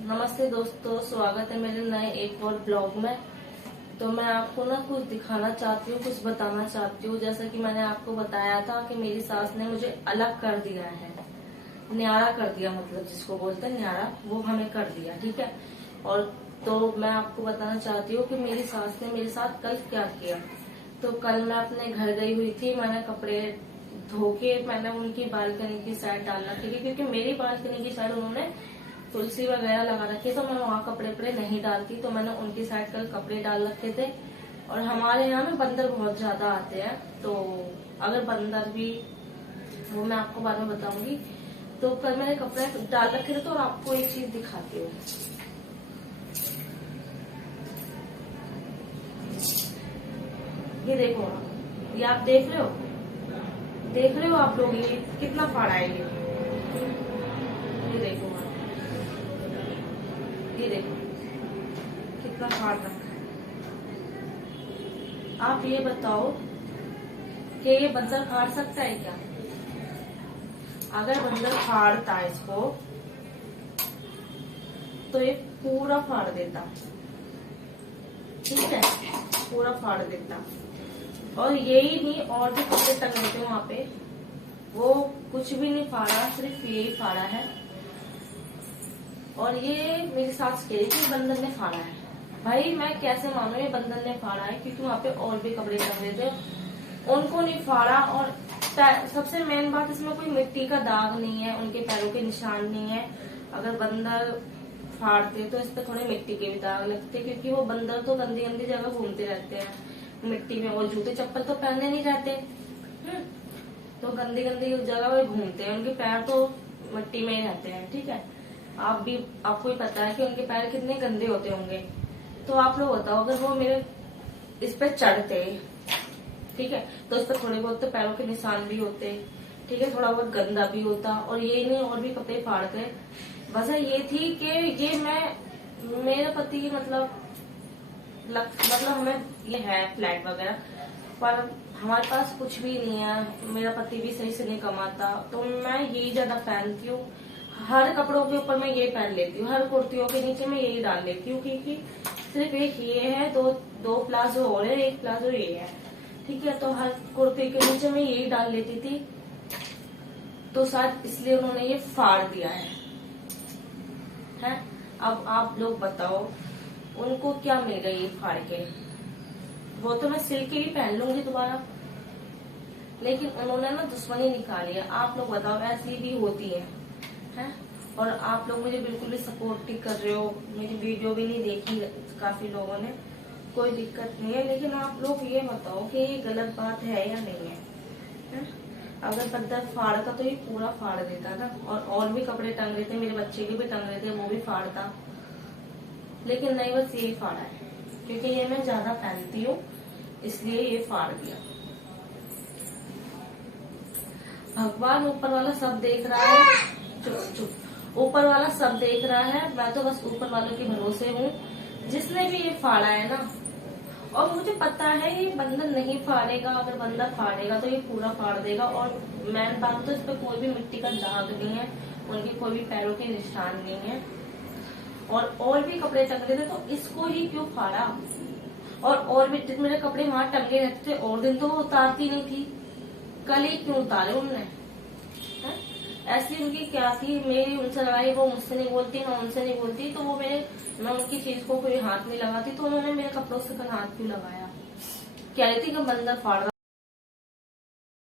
नमस्ते दोस्तों, स्वागत है मेरे नए एक और ब्लॉग में। तो मैं आपको ना कुछ दिखाना चाहती हूँ, कुछ बताना चाहती हूँ। जैसा कि मैंने आपको बताया था कि मेरी सास ने मुझे अलग कर दिया है, न्यारा कर दिया, मतलब जिसको बोलते हैं न्यारा, वो हमें कर दिया। ठीक है। और तो मैं आपको बताना चाहती हूँ कि मेरी सास ने मेरे साथ कल क्या किया। तो कल मैं अपने घर गई हुई थी, मैंने कपड़े धो के मैंने उनकी बालकनी की साइड डाल रखी थी, क्योंकि मेरी बालकनी की साइड उन्होंने तुलसी वगैरह लगा रखे, तो मैं वहाँ कपड़े नहीं डालती। तो मैंने उनकी साइड कल कपड़े डाल रखे थे। और हमारे यहाँ ना बंदर बहुत ज्यादा आते हैं, तो अगर बंदर भी, वो मैं आपको बाद में बताऊंगी। तो कल मैंने कपड़े डाल रखे थे। तो आपको एक चीज दिखाती हूँ, ये देखो आप, ये आप देख रहे हो आप लोग, ये कितना फाड़ा है ये देखो आप, ये देखो कितना फाड़ रखा है। आप ये बताओ कि ये बंदर फाड़ सकता है क्या? अगर बंदर फाड़ता इसको तो ये पूरा फाड़ देता, ठीक है, पूरा फाड़ देता। और यही नहीं, और भी कपड़े टंगे थे वहां पे, वो कुछ भी नहीं फाड़ा, सिर्फ यही फाड़ा है। और ये मेरी सास कह रही थी बंदर ने फाड़ा है। भाई मैं कैसे मानू ये बंदर ने फाड़ा है, क्योंकि वहां पे और भी कपड़े टंगे थे, उनको नहीं फाड़ा। और सबसे मेन बात, इसमें कोई मिट्टी का दाग नहीं है, उनके पैरों के निशान नहीं है। अगर बंदर फाड़ते तो इस पे थोड़े मिट्टी के भी दाग लगते, क्योंकि वो बंदर तो गंदी गंदी जगह घूमते रहते हैं मिट्टी में, और जूते चप्पल तो पहने नहीं रहते। तो गंदी गंदी जगह वो घूमते हैं, उनके पैर तो मिट्टी में ही रहते हैं। ठीक है, आपको ही पता है कि उनके पैर कितने गंदे होते होंगे। तो आप लोग बताओ, अगर वो मेरे इस पे चढ़ते, ठीक है, तो इस पर थोड़े बहुत तो पैरों के निशान भी होते, ठीक है, थोड़ा बहुत गंदा भी होता। और ये नहीं, और भी कपड़े फाड़ गए। वजह ये थी कि ये मेरे पति की मतलब हमें ये है फ्लैट वगैरह, पर हमारे पास कुछ भी नहीं है। मेरा पति भी सही से नहीं कमाता, तो मैं यही ज्यादा पहनती हूँ। हर कपड़ों के ऊपर मैं ये पहन लेती हूँ, हर कुर्तियों के नीचे मैं यही डाल लेती हूँ, क्योंकि सिर्फ एक ये है, दो प्लाजो और है, एक प्लाजो ये है। ठीक है, तो हर कुर्ती के नीचे मैं यही डाल लेती थी। तो शायद इसलिए उन्होंने ये फाड़ दिया है। अब आप लोग बताओ, उनको क्या मिल गई ये फाड़ के? वो तो मैं सिल के भी पहन लूंगी दोबारा, लेकिन उन्होंने ना दुश्मनी निकाली है। आप लोग बताओ, ऐसी भी होती है? और आप लोग मुझे बिल्कुल भी सपोर्ट नहीं कर रहे हो, मेरी वीडियो भी नहीं देखी काफी लोगों ने, कोई दिक्कत नहीं है। लेकिन आप लोग ये बताओ कि ये गलत बात है या नहीं है? अगर बंदर फाड़ता तो ये पूरा फाड़ देता ना। और भी कपड़े टंग रहे थे, मेरे बच्चे के भी टंग रहे थे, वो भी फाड़ता। लेकिन नहीं, बस यही फाड़ा है, क्योंकि ये मैं ज्यादा पहनती हूँ, इसलिए ये फाड़ दिया। भगवान ऊपर वाला सब देख रहा है, चुप, ऊपर वाला सब देख रहा है। मैं तो बस ऊपर वालों के भरोसे हूँ, जिसने भी ये फाड़ा है ना। और मुझे पता है ये बंदर नहीं फाड़ेगा, अगर बंदर फाड़ेगा तो ये पूरा फाड़ देगा। और मेन बात तो इस पे कोई भी मिट्टी का दाग नहीं है, उनके कोई भी पैरों के निशान नहीं है। और भी कपड़े टंगे थे, तो इसको ही क्यों फाड़ा? और भी मेरे कपड़े वहां टंगे रहते थे, और दिन तो वो उतारती नहीं थी, कल ही क्यों उतारे उनने? ऐसी उनकी क्या थी? मेरी उनसे लड़ाई, वो मुझसे नहीं बोलती, मैं उनसे नहीं बोलती, तो मैं उनकी चीज को कोई हाथ नहीं लगाती, तो उन्होंने मेरे कपड़ों से कल हाथ क्यों लगाया? कह रही थी कि बंदर फाड़ रहा